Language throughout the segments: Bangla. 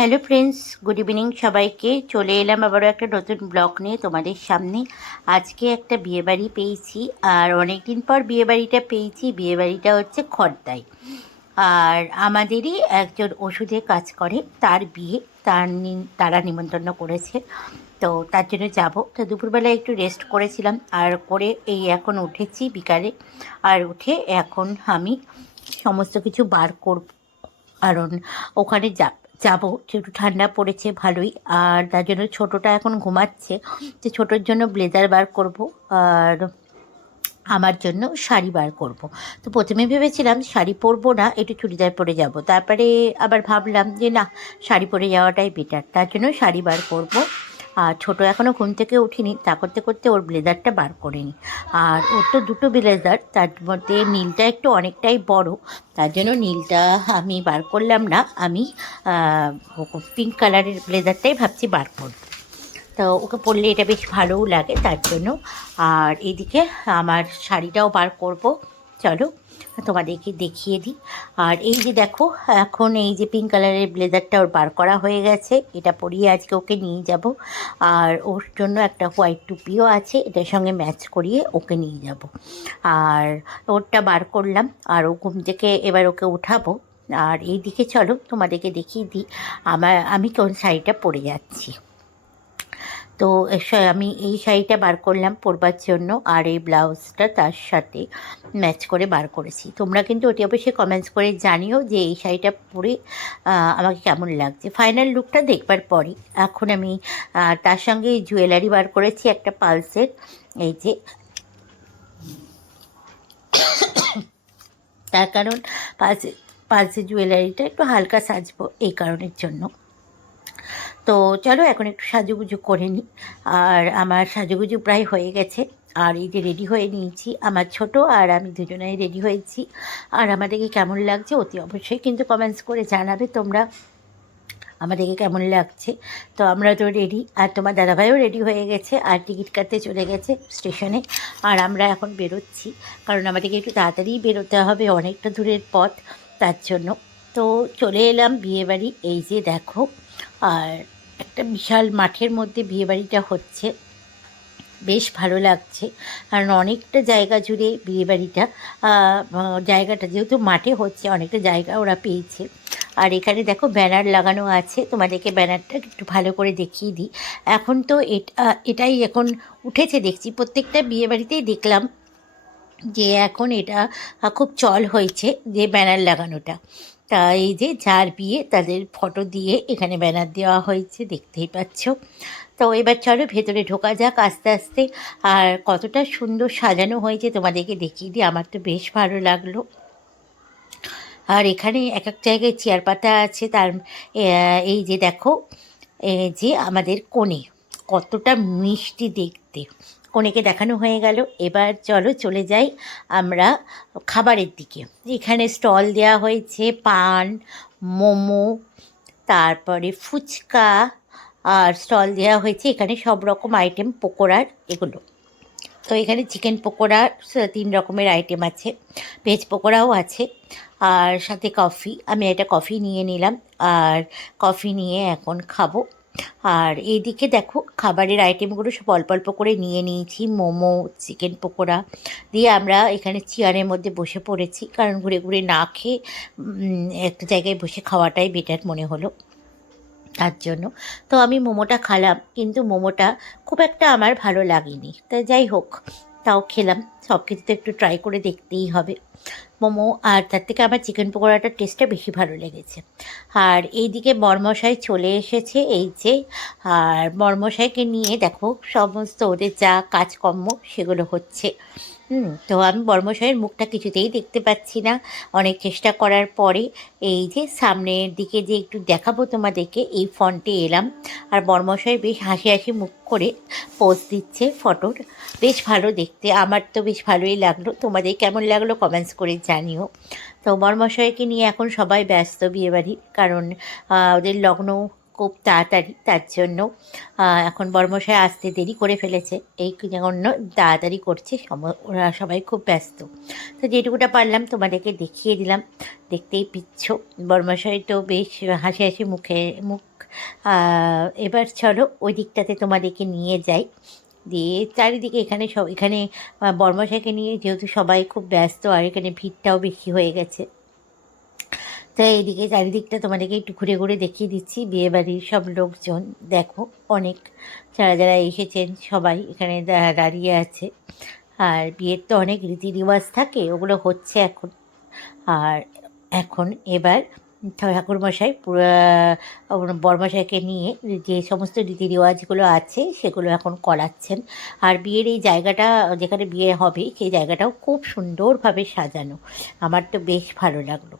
হ্যালো ফ্রেন্ডস, গুড ইভিনিং সবাইকে। চলে এলাম আবারও একটা নতুন ব্লগ নিয়ে তোমাদের সামনে। আজকে একটা বিয়েবাড়ি পেয়েছি, আর অনেক দিন পর বিয়েবাড়িটা পেয়েছি। বিয়েবাড়িটা হচ্ছে খর্দায় আর আমাদেরই একজন ওষুধে কাজ করে, তার বিয়ে, তার তারা নিমন্ত্রণ করেছে। তো তার জন্য যাব। তো দুপুরবেলা একটু রেস্ট করেছিলাম, আর করে এই এখন উঠেছি বিকালে। আর উঠে এখন আমি সমস্ত কিছু বার করব। কারণ ওখানে যাব যাব একটু ঠান্ডা পড়েছে ভালোই। আর তার জন্য ছোটোটা এখন ঘুমাচ্ছে যে ছোটোর জন্য ব্লেজার বার করব আর আমার জন্য শাড়ি বার করব। তো প্রথমে ভেবেছিলাম শাড়ি পরবো না, একটু চুড়িদার পরে যাব। তারপরে আবার ভাবলাম যে না, শাড়ি পরে যাওয়াটাই বেটার তার জন্য শাড়ি বার করব। আর ছোটো এখনও ঘুম থেকে উঠিনি, তা করতে করতে ওর ব্লেজারটা বার করে নি আর ওর তো দুটো ব্লেজার, তার মধ্যে নীলটা একটু অনেকটাই বড়, তার জন্য নীলটা আমি বার করলাম না, আমি পিঙ্ক কালারের ব্লেজারটাই ভাবছি বার করব। তো ওকে পরলে এটা বেশ ভালোও লাগে, তার জন্য। আর এদিকে আমার শাড়িটাও বার করব। চলো তোমাদেরকে দেখিয়ে দিই। আর এই যে দেখো, এখন এই যে পিঙ্ক কালারের ব্লেজারটা ওর বার করা হয়ে গেছে। এটা পরিয়ে আজকে ওকে নিয়ে যাব। আর ওর জন্য একটা হোয়াইট টুপিও আছে, এটার সঙ্গে ম্যাচ করিয়ে ওকে নিয়ে যাব। আর ওরটা বার করলাম, আর ও ঘুম থেকে এবার ওকে উঠাবো। আর এই দিকে চলো তোমাদেরকে দেখিয়ে দিই আমার আমি কোন শাড়িটা পরে যাচ্ছি। তো আমি এই শাড়িটা বার করলাম পরবার জন্য আর এই ব্লাউজটা তার সাথে ম্যাচ করে বার করেছি। তোমরা কিন্তু ওটি অবশ্যই কমেন্টস করে জানিও যে এই শাড়িটা পরে আমাকে কেমন লাগছে। ফাইনাল লুকটা দেখবার পরে এখন আমি তার সঙ্গে জুয়েলারি বার করেছি একটা পালসের এই যে তার কারণ পালসে পালসের জুয়েলারিটা একটু হালকা সাজবো এই কারণের জন্য। তো চলো এখন একটু সাজুগুজু করে নিই। আর আমার সাজুগুজু প্রায় হয়ে গেছে। আর এই যে রেডি হয়ে নিয়েছি, আমার ছোট আর আমি দুজনেই রেডি হয়েছি। আর আমাদেরকে কেমন লাগছে অতি অবশ্যই কিন্তু কমেন্টস করে জানাবে তোমরা। আমাদেরকে কেমন লাগছে? তো আমরা তো রেডি আর তোমার দাদাভাইও রেডি হয়ে গেছে, আর টিকিট কাটতে চলে গেছে স্টেশনে আর আমরা এখন বেরোচ্ছি, কারণ আমাদেরকে একটু তাড়াতাড়ি বেরোতে হবে, অনেকটা দূরের পথ, তার জন্য। তো চলে এলাম বিয়েবাড়ি, এই যে দেখো। আর একটা বিশাল মাঠের মধ্যে বিয়েবাড়িটা হচ্ছে। বেশ ভালো লাগছে। কারণ অনেকটা জায়গা জুড়ে বিয়েবাড়িটা জায়গাটা যেহেতু মাঠে হচ্ছে, অনেকটা জায়গা ওরা পেয়েছে। আর এখানে দেখো ব্যানার লাগানো আছে। তোমাদেরকে ব্যানারটা একটু ভালো করে দেখিয়ে দিই। এখন তো এটা এটাই এখন উঠেছে দেখছি। প্রত্যেকটা বিয়েবাড়িতেই দেখলাম যে এখন এটা খুব চল হয়েছে, যে ব্যানার লাগানোটা। তা এই যে যার বিয়ে তাদের ফটো দিয়ে এখানে ব্যানার দেওয়া হয়েছে, দেখতেই পাচ্ছ। তো এবার চলো ভেতরে ঢোকা যাক আস্তে আস্তে। আর কতটা সুন্দর সাজানো হয়েছে তোমাদেরকে দেখিয়ে দিই, আমার তো বেশ ভালো লাগল। আর এখানে এক এক জায়গায় চেয়ার পাতা আছে, তার এই যে দেখো যে আমাদের কোণে, কতটা মিষ্টি দেখতে। কনেকে দেখানো হয়ে গেল। এবার চলো চলে যাই আমরা খাবারের দিকে। এখানে স্টল দেওয়া হয়েছে, পান, মোমো, তারপরে ফুচকা, আর স্টল দেওয়া হয়েছে। এখানে সব রকম আইটেম পকোড়ার এগুলো। তো এখানে চিকেন পকোড়া তিন রকমের আইটেম আছে। ভেজ পকোড়াও আছে। আর সাথে কফি আমি একটা কফি নিয়ে নিলাম। আর কফি নিয়ে এখন খাব। আর এইদিকে দেখো খাবারের আইটেমগুলো সব অল্প অল্প করে নিয়ে নিয়েছি, মোমো চিকেন পকোড়া। দিয়ে আমরা এখানে চেয়ারের মধ্যে বসে পড়েছি, কারণ ঘুরে ঘুরে না খেয়ে একটা জায়গায় বসে খাওয়াটাই বেটার মনে হলো তার জন্য। তো আমি মোমোটা খালাম, কিন্তু মোমোটা খুব একটা আমার ভালো লাগেনি। তাই যাই হোক, তাও খেলাম। সব কিছু তো একটু ট্রাই করে দেখতেই হবে। মোমো আর তার থেকে আমার চিকেন পকোড়াটার টেস্টটা বেশি ভালো লেগেছে। আর এইদিকে মর্মশাই চলে এসেছে এই যে, আর মর্মশাইকে নিয়ে দেখো, সমস্ত ওদের যা কাজকর্ম সেগুলো হচ্ছে। হুম। তো আমি বর্মশাইয়ের মুখটা কিছুতেই দেখতে পাচ্ছি না। অনেক চেষ্টা করার পরে এই যে সামনের দিকে যে একটু দেখাবো তোমাদেরকে, এই ফন্টে এলাম। আর বর্মশাই বেশ হাসি হাসি মুখ করে পোজ দিচ্ছে ফটোর। বেশ ভালো দেখতে। আমার তো বেশ ভালোই লাগল। তোমাদের কেমন লাগল কমেন্টস করে জানিও। তো বর্মশাইকে নিয়ে এখন সবাই ব্যস্ত বিয়েবাড়ি কারণ ওদের লগ্ন খুব তাড়াতাড়ি তার জন্য এখন বর্মশাই আসতে দেরি করে ফেলেছে। এই জন্য তাড়াতাড়ি করছে ওরা সবাই খুব ব্যস্ত। তো যেটুকুটা পারলাম তোমাদেরকে দেখিয়ে দিলাম দেখতেই পিচ্ছ। বর্মশাই তো বেশ হাসি হাসি মুখে মুখ এবার চলো ওই দিকটাতে তোমাদেরকে নিয়ে যাই। দিয়ে চারিদিকে এখানে সব এখানে আহ, বর্মশাইকে নিয়ে যেহেতু সবাই খুব ব্যস্ত আর এখানে ভিড়টাও বেশি হয়ে গেছে। তো এইদিকে চারিদিকটা তোমাদেরকে একটু ঘুরে ঘুরে দেখিয়ে দিচ্ছি। বিয়েবাড়ির সব লোকজন, দেখো, অনেক। যারা যারা এসেছেন সবাই এখানে দাঁড়িয়ে আছে। আর বিয়ের তো অনেক রীতি রেওয়াজ থাকে, ওগুলো হচ্ছে এখন। আর এখন এবার ঠাকুরমশাই পুরো বরমশাইকে নিয়ে যে সমস্ত রীতি রেওয়াজগুলো আছে, সেগুলো এখন করাচ্ছেন। আর বিয়ের এই জায়গাটা, যেখানে বিয়ে হবে, সেই জায়গাটাও খুব সুন্দরভাবে সাজানো। আমার তো বেশ ভালো লাগল।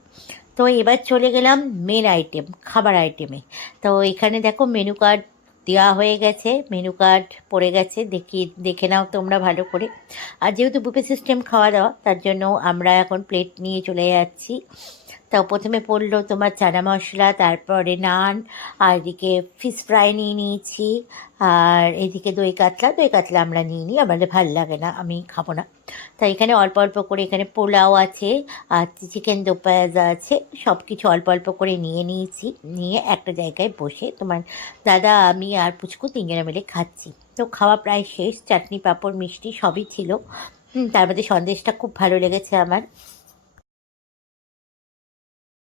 তো এবার চলে গেলাম মেন আইটেম খাবার আইটেমে তো এখানে দেখো মেনু কার্ড দেওয়া হয়ে গেছে মেনু কার্ড পড়ে গেছে, দেখি, দেখে নাও তোমরা ভালো করে। আর যেহেতু বুপে সিস্টেম খাওয়া দাওয়া তার জন্য আমরা এখন প্লেট নিয়ে চলে যাচ্ছি। তো প্রথমে পড়ল তোমার চানা মশলা, তারপরে নান, আর এদিকে ফিশ ফ্রাই নিয়ে নিয়েছি, আর এদিকে দই কাতলা দই কাতলা আমরা নিয়ে নিই, আমাদের ভালো লাগে না, আমি খাব না। তাই এখানে অল্প অল্প করে এখানে পোলাও আছে, আর চিকেন দো আছে সব কিছু অল্প অল্প করে নিয়ে নিয়েছি, নিয়ে একটা জায়গায় বসে তোমার দাদা, আমি আর পুচকু তিনজনে মিলে খাচ্ছি। তো খাওয়া প্রায় শেষ, চাটনি, পাঁপড়, মিষ্টি সবই ছিল। তার মধ্যে সন্দেশটা খুব ভালো লেগেছে আমার।